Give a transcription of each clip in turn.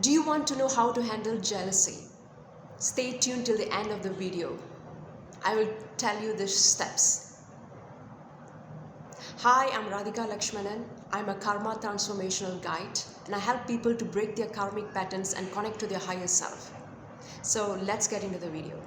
Do you want to know how to handle jealousy? Stay tuned till the end of the video. I will tell you the steps. Hi, I'm Radhika Lakshmanan. I'm a karma transformational guide and I help people to break their karmic patterns and connect to their higher self. So let's get into the video.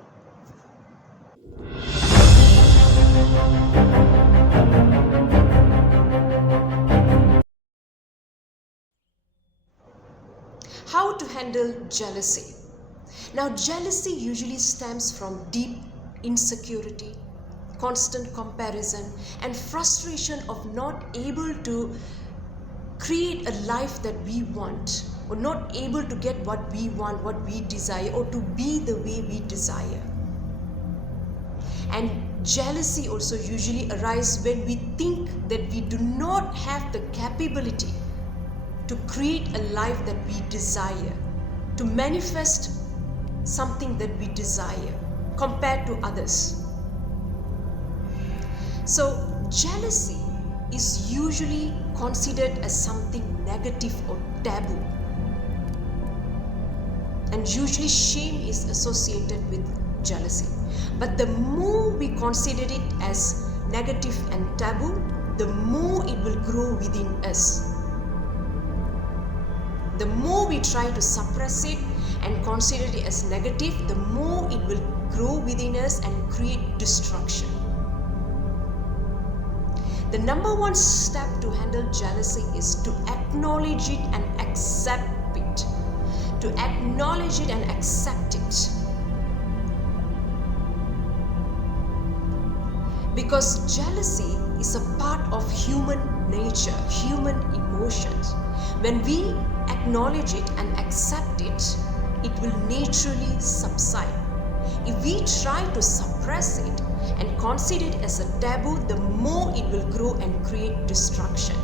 How to handle jealousy? Now, jealousy usually stems from deep insecurity, constant comparison, and frustration of not able to create a life that we want, or not able to get what we want, what we desire, or to be the way we desire. And jealousy also usually arises when we think that we do not have the capability to create a life that we desire, to manifest something that we desire compared to others. So jealousy is usually considered as something negative or taboo, and usually shame is associated with jealousy. But the more we consider it as negative and taboo, the more it will grow within us. The more we try to suppress it and consider it as negative, the more it will grow within us and create destruction. The number one step to handle jealousy is to acknowledge it and accept it. To acknowledge it and accept it. Because jealousy is a part of human nature, human emotions. When we acknowledge it and accept it, it will naturally subside. If we try to suppress it and consider it as a taboo, the more it will grow and create destruction.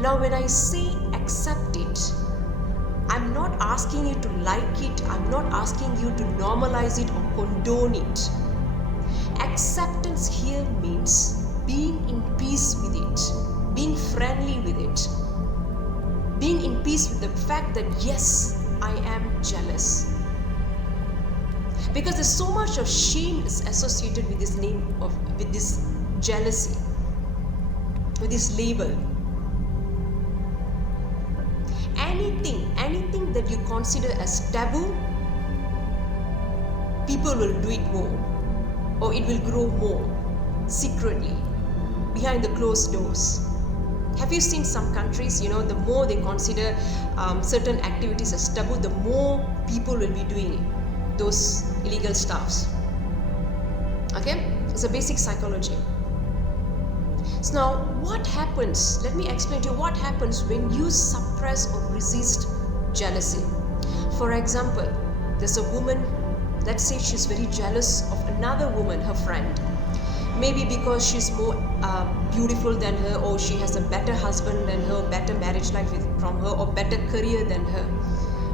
Now, when I say accept it, I'm not asking you to like it, I'm not asking you to normalize it or condone it. Acceptance here means being in peace with it, being friendly with it, being in peace with the fact that yes, I am jealous. Because there's so much of shame is associated with this with this jealousy, with this label. Anything that you consider as taboo, people will do it more, or it will grow more secretly behind the closed doors. Have you seen some countries, the more they consider certain activities as taboo, the more people will be doing those illegal stuffs. Okay? It's a basic psychology. So now, what happens? Let me explain to you what happens when you suppress or resist jealousy. For example, there's a woman, let's say she's very jealous of another woman, her friend. Maybe because she's more beautiful than her, or she has a better husband than her, better marriage life from her, or better career than her,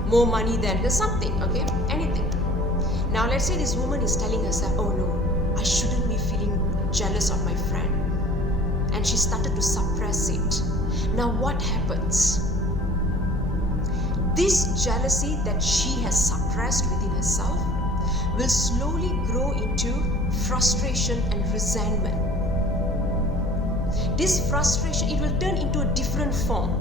more money than her, something, okay? Anything. Now let's say this woman is telling herself, oh no, I shouldn't be feeling jealous of my friend. And she started to suppress it. Now what happens? This jealousy that she has suppressed within herself will slowly grow into frustration and resentment. This frustration, it will turn into a different form.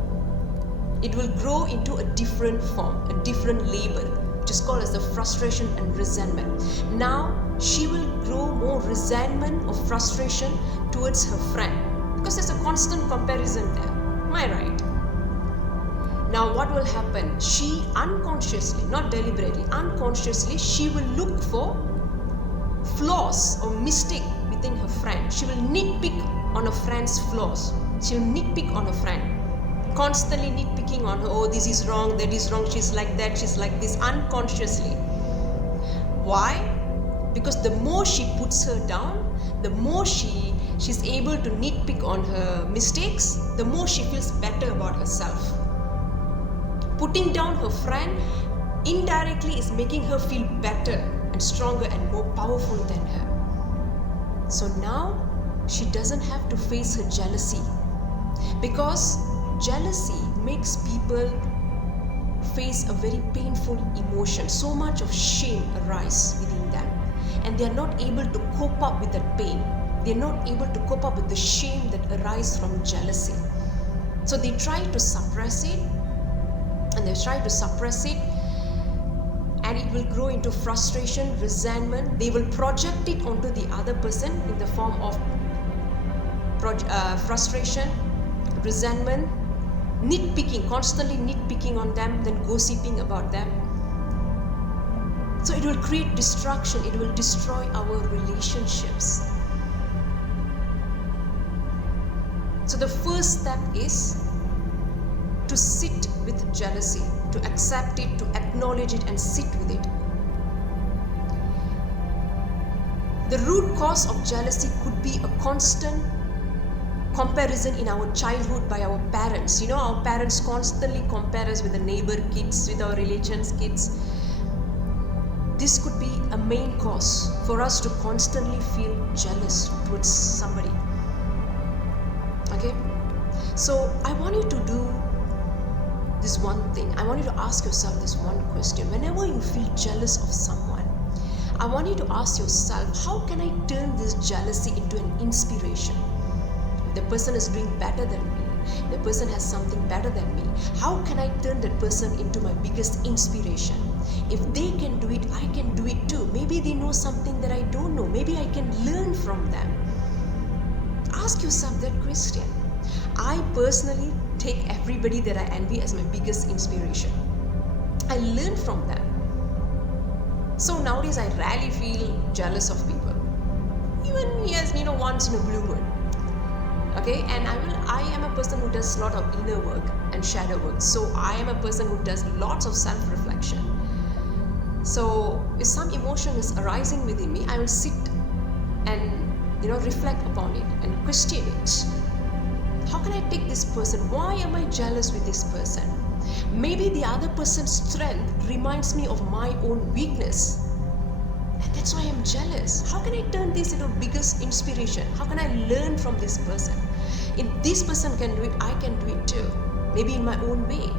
It will grow into a different form, a different label, which is called as the frustration and resentment. Now, she will grow more resentment or frustration towards her friend, because there's a constant comparison there. Am I right? Now what will happen? She unconsciously, not deliberately, unconsciously, she will look for flaws or mistake within her friend. She will nitpick on her friend's flaws. She will nitpick on her friend. Constantly nitpicking on her, oh, this is wrong, that is wrong, she's like that, she's like this, unconsciously. Why? Because the more she puts her down, the more she's able to nitpick on her mistakes, the more she feels better about herself. Putting down her friend indirectly is making her feel better and stronger and more powerful than her. So now she doesn't have to face her jealousy, because jealousy makes people face a very painful emotion. So much of shame arises within them, and they are not able to cope up with that pain. They are not able to cope up with the shame that arises from jealousy. So they try to suppress it, and it will grow into frustration, resentment. They will project it onto the other person in the form of frustration, resentment, nitpicking, constantly nitpicking on them, then gossiping about them. So it will create destruction, it will destroy our relationships. So the first step is to sit with jealousy, to accept it, to acknowledge it, and sit with it. The root cause of jealousy could be a constant comparison in our childhood by our parents. Our parents constantly compare us with the neighbor kids, with our relations kids. This could be a main cause for us to constantly feel jealous towards somebody. Okay? So I want you to do this one thing. I want you to ask yourself this one question. Whenever you feel jealous of someone, I want you to ask yourself, how can I turn this jealousy into an inspiration? If the person is doing better than me, the person has something better than me, how can I turn that person into my biggest inspiration? If they can do it, I can do it too. Maybe they know something that I don't know. Maybe I can learn from them. Ask yourself that question. I personally take everybody that I envy as my biggest inspiration. I learn from them. So nowadays I rarely feel jealous of people. Even yes, once in a blue moon. Okay, and I am a person who does a lot of inner work and shadow work. So I am a person who does lots of self-reflection. So if some emotion is arising within me, I will sit and reflect upon it and question it. How can I take this person? Why am I jealous with this person? Maybe the other person's strength reminds me of my own weakness, and that's why I'm jealous. How can I turn this into biggest inspiration? How can I learn from this person? If this person can do it, I can do it too. Maybe in my own way.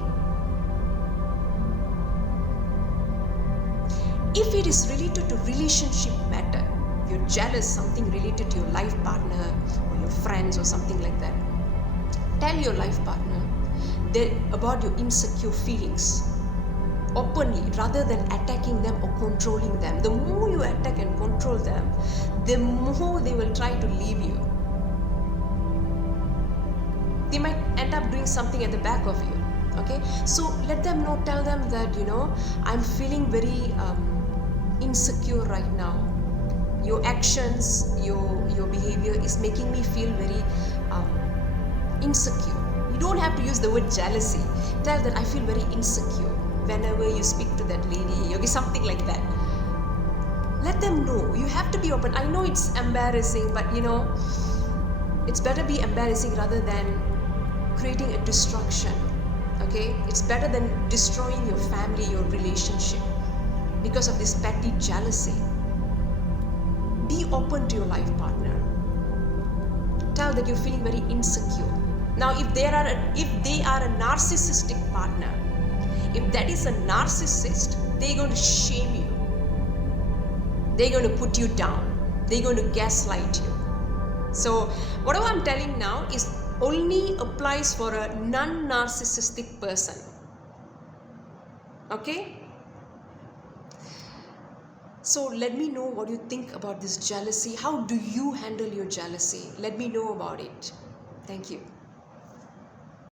If it is related to relationship matter, you're jealous something related to your life partner or your friends or something like that, tell your life partner about your insecure feelings openly, rather than attacking them or controlling them. The more you attack and control them, the more they will try to leave you. They might end up doing something at the back of you. Okay, so let them know, tell them that I'm feeling very insecure right now. Your actions, your behavior is making me feel very insecure. You don't have to use the word jealousy. Tell that I feel very insecure whenever you speak to that lady, okay, something like that. Let them know. You have to be open. I know it's embarrassing, but it's better be embarrassing rather than creating a destruction. Okay, it's better than destroying your family, your relationship because of this petty jealousy. Be open to your life partner. Tell that you're feeling very insecure. Now, if they are a narcissistic partner, if that is a narcissist, they're going to shame you. They're going to put you down. They're going to gaslight you. So, whatever I'm telling now is only applies for a non-narcissistic person. Okay? So let me know what you think about this jealousy. How do you handle your jealousy? Let me know about it. Thank you.